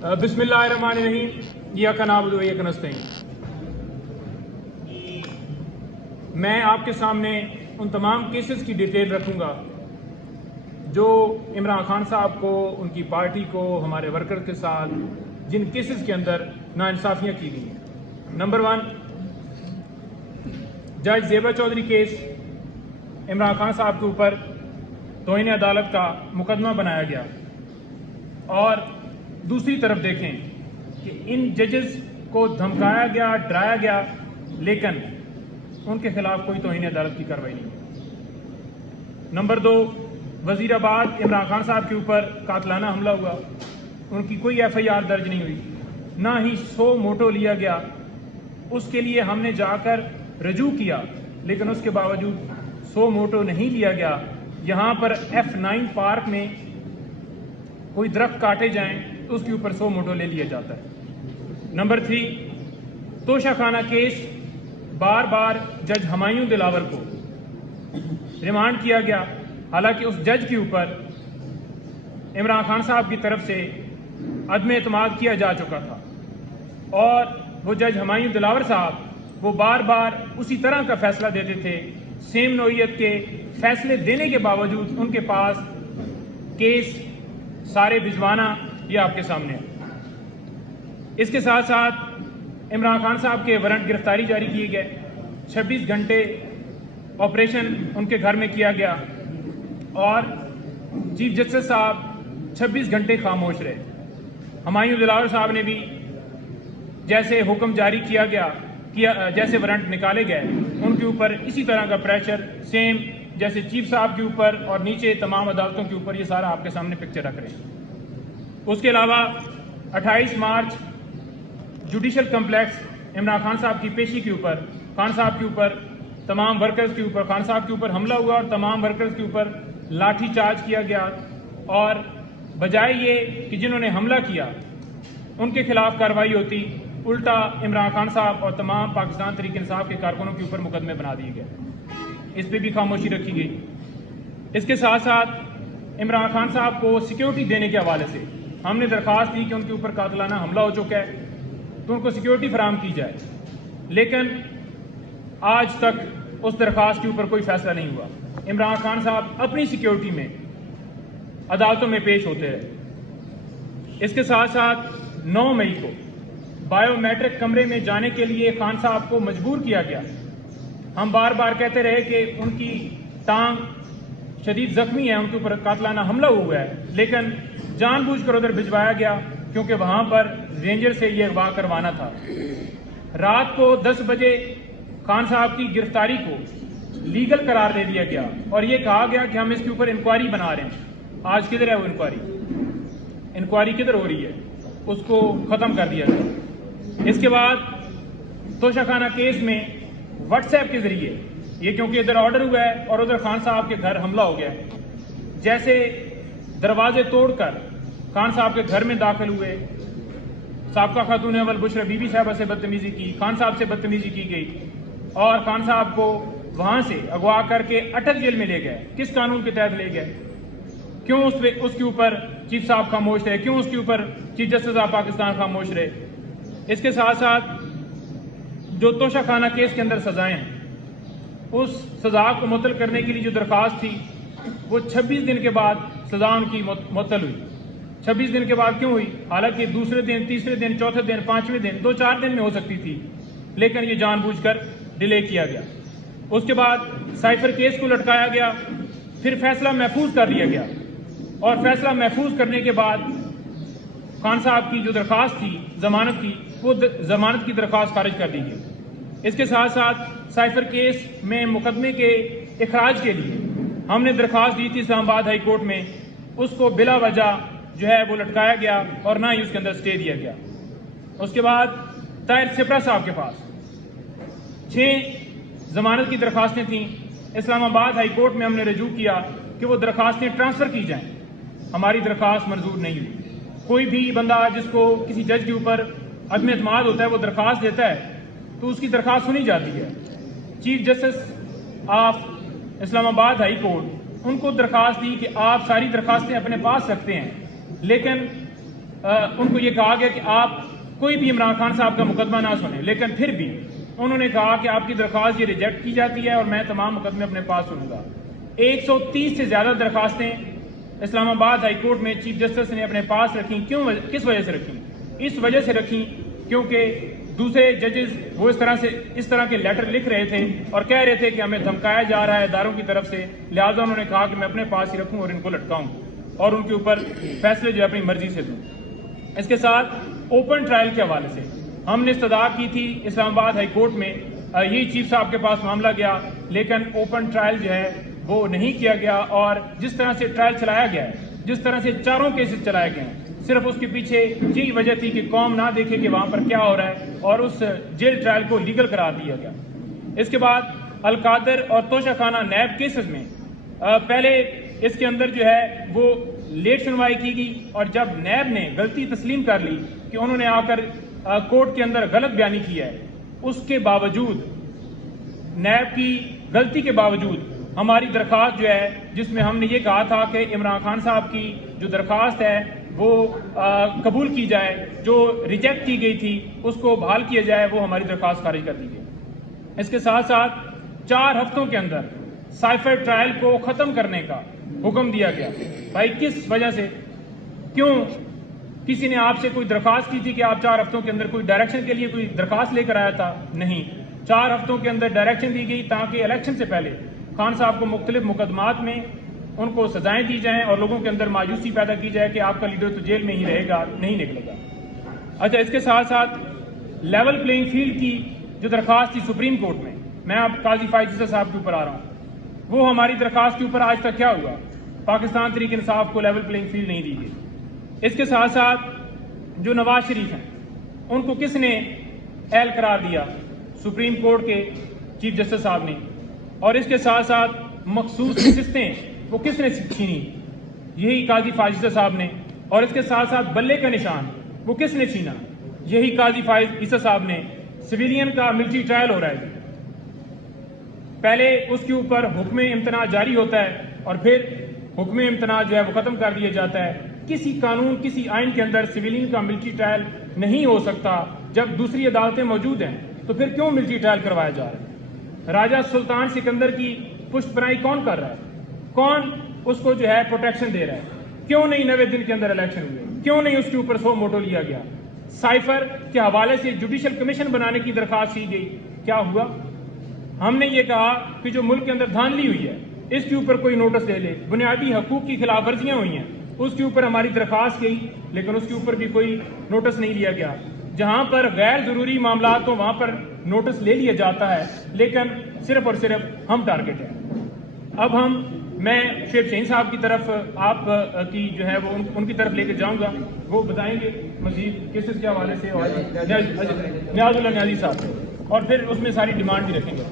بسم اللہ الرحمن الرحیم. ایاک نعبد و ایاک نستعین. میں آپ کے سامنے ان تمام کیسز کی ڈیٹیل رکھوں گا جو عمران خان صاحب کو، ان کی پارٹی کو، ہمارے ورکر کے ساتھ جن کیسز کے اندر ناانصافیاں کی گئی ہیں. نمبر 1، جج زیبا چودھری کیس. عمران خان صاحب کے اوپر توہین عدالت کا مقدمہ بنایا گیا، اور دوسری طرف دیکھیں کہ ان ججز کو دھمکایا گیا، ڈرایا گیا، لیکن ان کے خلاف کوئی توہین عدالت کی کارروائی نہیں. نمبر 2، وزیر آباد عمران خان صاحب کے اوپر قاتلانہ حملہ ہوا، ان کی کوئی ایف آئی آر درج نہیں ہوئی، نہ ہی سو موٹو لیا گیا. اس کے لیے ہم نے جا کر رجوع کیا، لیکن اس کے باوجود سو موٹو نہیں لیا گیا. یہاں پر F9 پارک میں کوئی درخت کاٹے جائیں تو اس کے اوپر 100 موٹو لے لیا جاتا ہے. نمبر 3، توشہ خانہ کیس. بار بار جج ہمایوں دلاور کو ریمانڈ کیا گیا، حالانکہ اس جج کے اوپر عمران خان صاحب کی طرف سے عدم اعتماد کیا جا چکا تھا، اور وہ جج ہمایوں دلاور صاحب وہ بار بار اسی طرح کا فیصلہ دیتے تھے. سیم نوعیت کے فیصلے دینے کے باوجود ان کے پاس کیس سارے بھجوانا یہ آپ کے سامنے ہے. اس کے ساتھ ساتھ عمران خان صاحب کے وارنٹ گرفتاری جاری کیے گئے. 26 گھنٹے آپریشن ان کے گھر میں کیا گیا، اور چیف جسٹس صاحب 26 گھنٹے خاموش رہے. ہمایوں دلاور صاحب نے بھی جیسے حکم جاری کیا گیا، جیسے وارنٹ نکالے گئے، ان کے اوپر اسی طرح کا پریشر سیم جیسے چیف صاحب کے اوپر اور نیچے تمام عدالتوں کے اوپر، یہ سارا آپ کے سامنے پکچر رکھ رہے ہیں. اس کے علاوہ 28 مارچ جوڈیشل کمپلیکس عمران خان صاحب کی پیشی کے اوپر، خان صاحب کے اوپر، تمام ورکرز کے اوپر، خان صاحب کے اوپر حملہ ہوا اور تمام ورکرز کے اوپر لاٹھی چارج کیا گیا، اور بجائے یہ کہ جنہوں نے حملہ کیا ان کے خلاف کارروائی ہوتی، الٹا عمران خان صاحب اور تمام پاکستان تحریک انصاف کے کارکنوں کے اوپر مقدمے بنا دیے گئے. اس پہ بھی خاموشی رکھی گئی. اس کے ساتھ ساتھ عمران خان صاحب کو سیکیورٹی دینے کے حوالے سے ہم نے درخواست دی کہ ان کے اوپر قاتلانہ حملہ ہو چکا ہے تو ان کو سیکیورٹی فراہم کی جائے، لیکن آج تک اس درخواست کے اوپر کوئی فیصلہ نہیں ہوا. عمران خان صاحب اپنی سیکیورٹی میں عدالتوں میں پیش ہوتے رہے. اس کے ساتھ ساتھ 9 مئی کو بایو میٹرک کمرے میں جانے کے لیے خان صاحب کو مجبور کیا گیا. ہم بار بار کہتے رہے کہ ان کی ٹانگ شدید زخمی ہے، ان کے اوپر قاتلانہ حملہ ہوا ہے، لیکن جان بوجھ کر ادھر بھجوایا گیا کیونکہ وہاں پر رینجر سے یہ اغوا کروانا تھا. رات کو 10 بجے خان صاحب کی گرفتاری کو لیگل قرار دے دیا گیا، اور یہ کہا گیا کہ ہم اس کے اوپر انکوائری بنا رہے ہیں. آج کدھر ہے وہ انکوائری کدھر ہو رہی ہے؟ اس کو ختم کر دیا گیا. اس کے بعد توشہ خانہ کیس میں واٹس ایپ کے ذریعے یہ کیونکہ ادھر آرڈر ہوا ہے اور ادھر خان صاحب کے گھر حملہ ہو گیا ہے، جیسے دروازے توڑ کر خان صاحب کے گھر میں داخل ہوئے، سابقہ خاتون اول بشرا بی بی صاحبہ سے بدتمیزی کی، خان صاحب سے بدتمیزی کی گئی، اور خان صاحب کو وہاں سے اغوا کر کے اٹک جیل میں لے گئے. کس قانون کے تحت لے گئے؟ کیوں اس کے اوپر چیف صاحب خاموش رہے؟ کیوں اس کے اوپر چیف جسٹس آف پاکستان خاموش رہے؟ اس کے ساتھ ساتھ جو توشہ خانہ کیس کے اندر سزائیں ہیں، اس سزا کو معطل کرنے کے لیے جو درخواست تھی وہ 26 دن کے بعد سزا ان کی معطل ہوئی. 26 دن کے بعد کیوں ہوئی؟ حالانکہ دوسرے دن، تیسرے دن، چوتھے دن، 5ویں دن، 2-4 دن میں ہو سکتی تھی، لیکن یہ جان بوجھ کر ڈیلے کیا گیا. اس کے بعد سائفر کیس کو لٹکایا گیا، پھر فیصلہ محفوظ کر لیا گیا، اور فیصلہ محفوظ کرنے کے بعد خان صاحب کی جو درخواست تھی ضمانت کی، وہ ضمانت کی درخواست خارج کر دی گئی. اس کے ساتھ ساتھ سائفر کیس میں مقدمے کے اخراج کے لیے ہم نے درخواست دی تھی اسلام آباد ہائی کورٹ میں، اس کو بلا وجہ جو ہے وہ لٹکایا گیا اور نہ ہی اس کے اندر سٹے دیا گیا. اس کے بعد طاہر سپرا صاحب کے پاس 6 ضمانت کی درخواستیں تھیں. اسلام آباد ہائی کورٹ میں ہم نے رجوع کیا کہ وہ درخواستیں ٹرانسفر کی جائیں. ہماری درخواست منظور نہیں ہوئی. کوئی بھی بندہ جس کو کسی جج کے اوپر عدم اعتماد ہوتا ہے وہ درخواست دیتا ہے تو اس کی درخواست سنی جاتی ہے. چیف جسٹس آف اسلام آباد ہائی کورٹ ان کو درخواست دی کہ آپ ساری درخواستیں اپنے پاس رکھتے ہیں، لیکن ان کو یہ کہا گیا کہ آپ کوئی بھی عمران خان صاحب کا مقدمہ نہ سنیں، لیکن پھر بھی انہوں نے کہا کہ آپ کی درخواست یہ ریجیکٹ کی جاتی ہے اور میں تمام مقدمے اپنے پاس سنوں گا۔ 130 سے زیادہ درخواستیں اسلام آباد ہائی کورٹ میں چیف جسٹس نے اپنے پاس رکھیں۔ کس وجہ سے رکھیں؟ اس وجہ سے رکھیں کیونکہ دوسرے ججز وہ اس طرح کے لیٹر لکھ رہے تھے اور کہہ رہے تھے کہ ہمیں دھمکایا جا رہا ہے اداروں کی طرف سے، لہٰذا انہوں نے کہا کہ میں اپنے پاس ہی رکھوں اور ان کو لٹکاؤں اور ان کے اوپر فیصلے جو ہے اپنی مرضی سے دوں۔ اس کے ساتھ اوپن ٹرائل کے حوالے سے ہم نے استدعا کی تھی اسلام آباد ہائی کورٹ میں، یہی چیف صاحب کے پاس معاملہ گیا، لیکن اوپن ٹرائل جو ہے وہ نہیں کیا گیا، اور جس طرح سے ٹرائل چلایا گیا ہے، جس طرح سے چاروں کیسز چلائے گئے ہیں، صرف اس کے پیچھے یہی وجہ تھی کہ قوم نہ دیکھے کہ وہاں پر کیا ہو رہا ہے، اور اس جیل ٹرائل کو لیگل قرار دیا گیا۔ اس کے بعد القادر اور توشہ خانہ نیب کیسز میں پہلے اس کے اندر جو ہے وہ لیٹ سنوائی کی گئی، اور جب نیب نے غلطی تسلیم کر لی کہ انہوں نے آ کر کورٹ کے اندر غلط بیانی کی ہے، اس کے باوجود نیب کی غلطی کے باوجود ہماری درخواست جو ہے جس میں ہم نے یہ کہا تھا کہ عمران خان صاحب کی جو درخواست ہے وہ قبول کی جائے، جو ریجیکٹ کی گئی تھی اس کو بحال کیا جائے، وہ ہماری درخواست خارج کر دی گئی۔ اس کے ساتھ ساتھ 4 ہفتوں کے اندر سائفر ٹرائل کو ختم کرنے کا حکم دیا گیا۔ بھائی کس وجہ سے؟ کیوں؟ کسی نے آپ سے کوئی درخواست کی تھی کہ آپ 4 ہفتوں کے اندر کوئی ڈائریکشن کے لیے کوئی درخواست لے کر آیا تھا؟ نہیں، 4 ہفتوں کے اندر ڈائریکشن دی گئی تاکہ الیکشن سے پہلے خان صاحب کو مختلف مقدمات میں ان کو سزائیں دی جائیں اور لوگوں کے اندر مایوسی پیدا کی جائے کہ آپ کا لیڈر تو جیل میں ہی رہے گا، نہیں نکلے گا۔ اچھا، اس کے ساتھ ساتھ لیول پلینگ فیلڈ کی جو درخواست تھی سپریم کورٹ میں اب قاضی فائز عیسیٰ صاحب کے اوپر آ رہا ہوں، وہ ہماری درخواست کے اوپر آج تک کیا ہوا؟ پاکستان تحریک انصاف کو لیول پلینگ فیلڈ نہیں دی گئی۔ اس کے ساتھ ساتھ جو نواز شریف ہیں ان کو کس نے اہل قرار دیا؟ سپریم کورٹ کے چیف جسٹس صاحب نے، اور اس کے ساتھ ساتھ مخصوص نشستیں وہ کس نے چھینی؟ یہی قاضی فائز عیسیٰ صاحب نے، اور اس کے ساتھ ساتھ بلے کا نشان وہ کس نے چھینا؟ یہی قاضی فائز عیسیٰ صاحب نے۔ سویلین کا ملٹری ٹرائل ہو رہا ہے، پہلے اس کے اوپر حکم امتناع جاری ہوتا ہے اور پھر حکم امتناع جو ہے وہ ختم کر دیا جاتا ہے۔ کسی قانون، کسی آئین کے اندر سویلین کا ملٹری ٹرائل نہیں ہو سکتا جب دوسری عدالتیں موجود ہیں، تو پھر کیوں ملٹری ٹرائل کروایا جا رہا ہے؟ راجہ سلطان سکندر کی پشت پناہی کون کر رہا ہے؟ کون اس کو جو ہے پروٹیکشن دے رہا ہے؟ کیوں نہیں 90 دن کے اندر الیکشن ہوئے؟ کیوں نہیں اس کے اوپر سو موٹو لیا گیا؟ سائفر کے حوالے سے جوڈیشل کمیشن بنانے کی درخواست کی گئی، کیا ہوا؟ ہم نے یہ کہا کہ جو ملک کے اندر دھاندلی ہوئی ہے اس کے اوپر کوئی نوٹس لے لے، بنیادی حقوق کی خلاف ورزیاں ہوئی ہیں اس کے اوپر ہماری درخواست گئی، لیکن اس کے اوپر بھی کوئی نوٹس نہیں لیا گیا۔ جہاں پر غیر ضروری معاملات ہوں وہاں پر نوٹس لے لیا جاتا ہے، لیکن صرف اور صرف ہم ٹارگٹ ہیں۔ اب میں شعیب شہین صاحب کی طرف آپ کی جو ہے وہ ان کی طرف لے کے جاؤں گا، وہ بتائیں گے مزید کیسز کے حوالے سے، اور نیاز اللہ نیازی صاحب، اور پھر اس میں ساری ڈیمانڈ بھی رکھیں گے۔